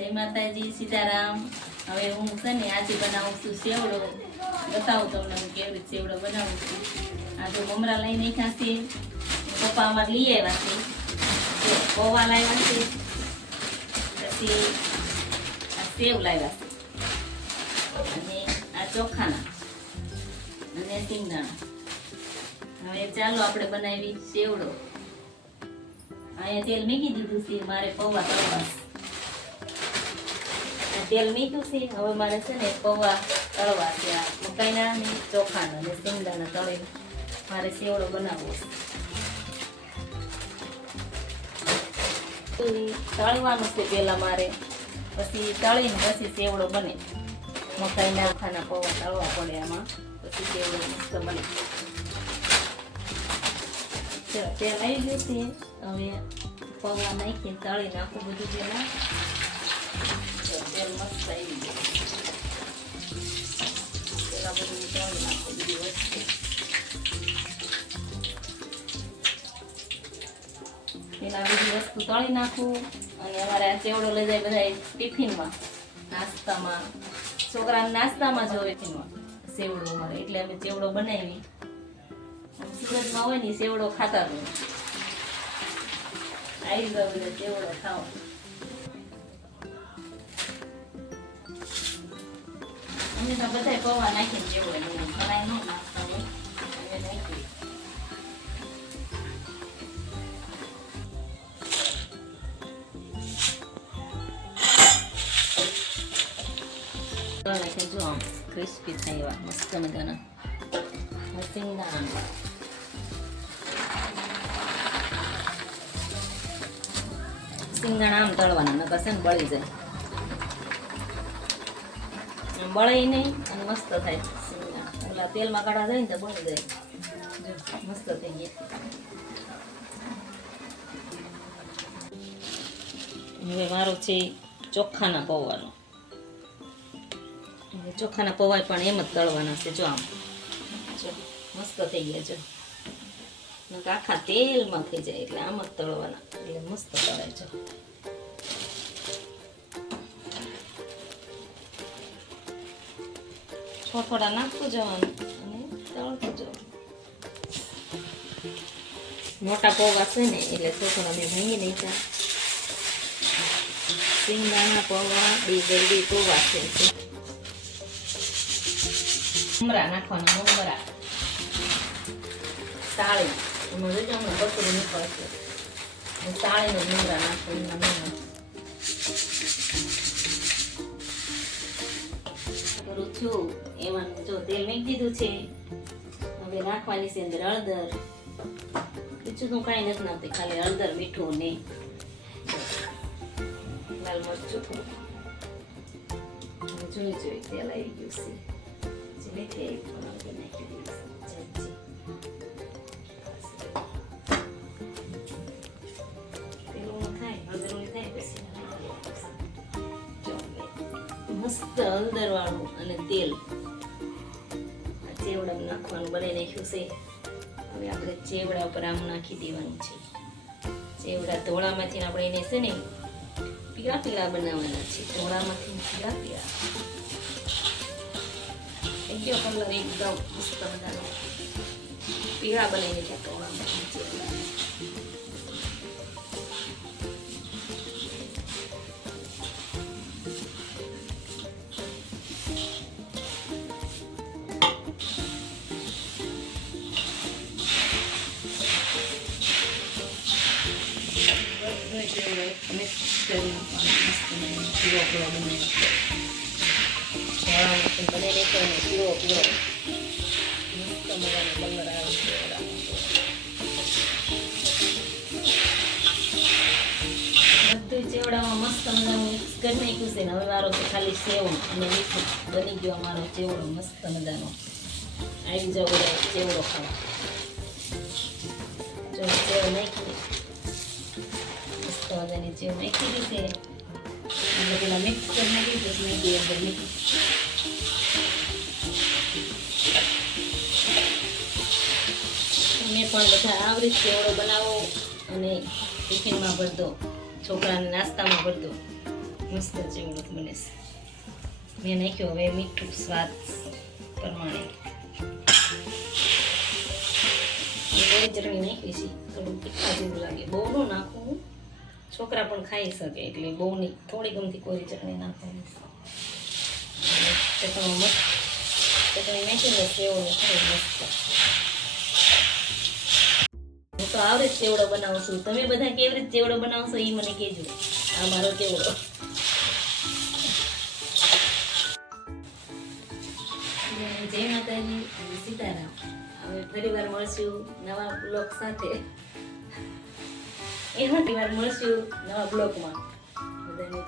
જય માતાજી, સીતારામ. હવે હું છે ને આજે બનાવું છું સેવડો. બતાવું તમને હું કેવી રીતે સેવડો બનાવું છું. આ જો મમરા લઈ નાખ્યા છે, પપ્પા અમારે લઈ આવ્યા છે, પૌવા લાવ્યા છે, પછી આ સેવ લાવ્યા છે, અને આ ચોખાના અને સિંગદાણા. હવે ચાલો આપણે બનાવી સેવડો. અહીંયા તેલ મૂકી દીધું છે, મારે પૌવા તળવા. તેલ મૂક્યું છે, હવે મારે છે ને પૌવા તળવા છે. આ મકાઈના ને ચોખાના અને સિંગદાણા તળીને મારે સેવડો બનાવવો છે. તળવાનું છે પેલા મારે, પછી તળીને પછી સેવડો બને. મકાઈના ચોખાના પૌવા તળવા પડે આમાં, પછી સેવડો મસ્ત બને. તેલ આવી ગયું છે, હવે પૌવા નાખીને તળી નાખું બધું પેલા. તેલ મસ્ત આવી ગયું, પેલા બધું તળી નાખું બધી વસ્તુ. પેલા બધી વસ્તુ તળી નાખું. અને અમારે આ ચેવડો લઈ જાય બધા ટિફિનમાં, નાસ્તામાં. છોકરાને નાસ્તામાં જોવે ટિફિનમાં સેવડો અમારે, એટલે અમે ચેવડો બનાવી. સુરતમાં હોય ને સેવડો ખાતા હોય, આવી ગયો એટલે સેવડો ખાવા. અમે તો બધા પૌવા નાખીને સેવડો બનાવી, ઘણા ન નાખતા હોય, અમે નાખી. જો આમ ક્રિસ્પી થાય એવા મસ્ત મજાના સિંગદાણા. સિંગદાણા આમ તળવાના, નકર છે ને બળી જાય. બળે નહીં અને મસ્ત થાય સિંગદાણા. ઓલા તેલમાં કાઢવા જાય ને તો બળી જાય. જો મસ્ત થઈ ગયા. હવે મારો છે ચોખાના પૌવાનો. ચોખાના પૌવા પણ એમ જ તળવાના છે. જો આમ જો મસ્ત થઈ ગયા. જો આખા તેલમાં થઈ જાય એટલે આમ જ તળવાના, એટલે મસ્ત તળાય. જો થોડા નાખતું જવાનું અને તળતું જવાનું. મોટા પૌવા છે ને એટલે થોડા મેં ભાંગી નાખ્યા. સિંગદાણા પૌવા બે પૌવા છે. મમરા નાખવાના, મમરા સાળી એમાં જોજો હમણાં બકરું નીકળશે. સાળીનો મમરા નાખો એમાં કરું છું. એમાં જો તેલ મેં દીધું છે, હવે નાખવાની છે અંદર હળદર. બીજું તો કાંઈ નથી નાખતી, ખાલી હળદર, મીઠું ને લાલ મરચું થોડું. જોઈ તેલ આવી ગયું છે. મેથી નાખી દીધું. મસ્ત હળદર વાળું અને તેલ ચેવડા નાખવાનું બનાવી નાખ્યું છે. હવે આપણે ચેવડા ઉપર આમ નાખી દેવાનું છે. ચેવડા ધોળામાંથી આપણે એને છે ને પીળા પીળા બનાવવાના છે. ધોળામાંથી પીળા પીળા કલર એકદમ મસ્ત બધાનો પીળા બનાવીને ત્યાં ધોળામાંથી ચેવડા. મિક્સ કરી પીળો પીળો બનાવી બનાવી પીળો પીળો મસ્ત મજાનો કલર આવે છે. બધું ચેવડામાં મસ્ત મજાનું મિક્સ કરી નાખ્યું છે ને. હવે મારો છે ખાલી સેવ અને મીઠું બની ગયો અમારો ચેવડો મસ્ત મજાનો. આવી જાવ ચેવડો ખાવા. જો સેવ નાખી મજાની જેવ નાખી દીધી છે. પેલા મિક્સ કરી નાખી પછી નાખી અંદર મીઠું. તમે પણ બધા આવડી ચેવડો બનાવો અને ટિફિનમાં ભરી દો, છોકરાને નાસ્તામાં ભરી દો. મસ્ત ચેવડો બને છે. મેં નાખ્યો હવે મીઠું સ્વાદ પ્રમાણે. ચટણી નાખી છે, થોડું તીખા જેવું લાગે. બહુ ન નાખવું, છોકરા પણ ખાઈ શકે એટલે બહુ નહીં, થોડી ગમતી કોરી ચટણી નાખવાની. ચટણી મસ્ત ચટણી નાખી દે સેવને ખાઈ મસ્ત. હું તો આવડે જ ચેવડો બનાવું છું. તમે બધા કેવી રીતે ચેવડો બનાવશો એ મને કહેજો. આ મારો ચેવડો. જય માતાજી, સીતારામ. હવે ફરી વાર મળશું નવા બ્લોગ સાથે. ફરી વાર મળશું નવા બ્લોગમાં. બધાને